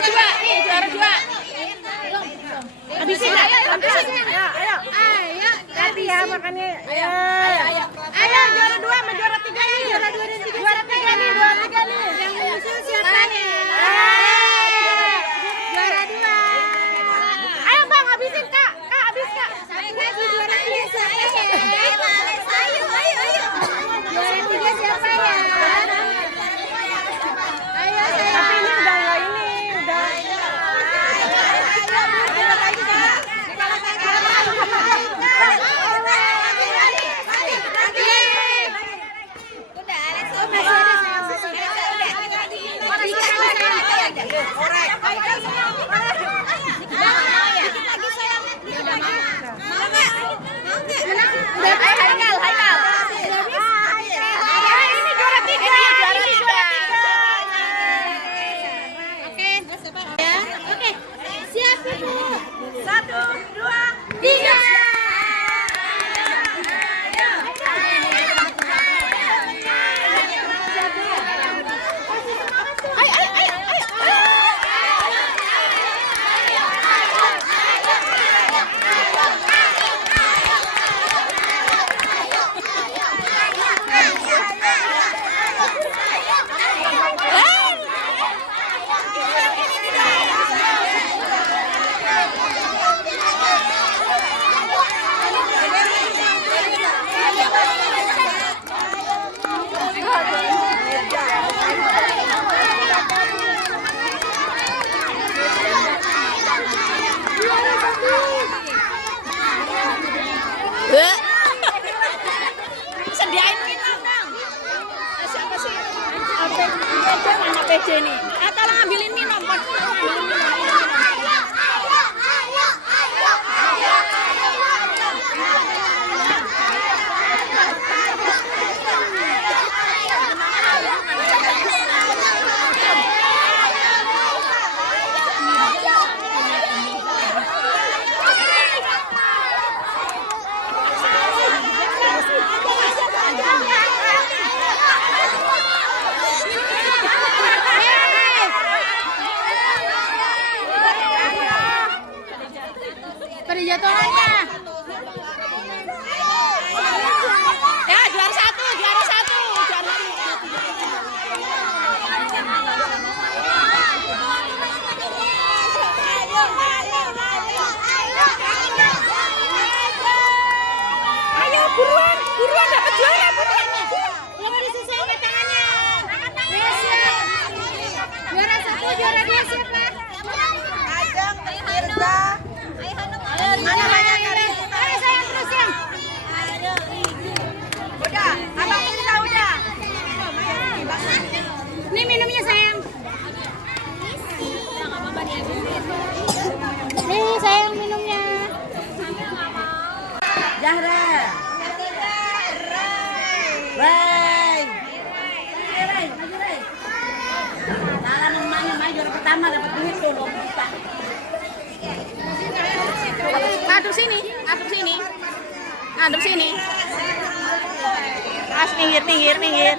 dua. Nih, juara dua. Habisin, ayo. Hati ya makannya. Ayo, juara dua sama juara tiga nih. Juara dua dan tiga. Juara tiga nih. Yang musuh siapa nih? Juara dua. Ayo Bang, habisin Kak. Kak, habis Kak. Lagi juara tiga saya. Ayo. Juara tiga siapa ya? Ayo saya. Tapi ini udah nggak ini, udah. Satu, dua, tiga. Sediain minum dong. Siapa sih? Mana PJ nih? Tolong ambilin minum. Pada jatuhannya. Ya, juara satu. Ayo buruan dapat juara buruan. Belum disusul angkat tangannya. Juara satu, juara dua siapa? Ajeng, Tirza. Mana banyak kali? Ayo sayang terus yang. Udah, abang Tirza udah. Nih minumnya sayang. Nih sayang minumnya. Zahra. Ray. Jalan emaknya, emak juara pertama dapat duit tuh 20 juta. Aduk sini. Minggir.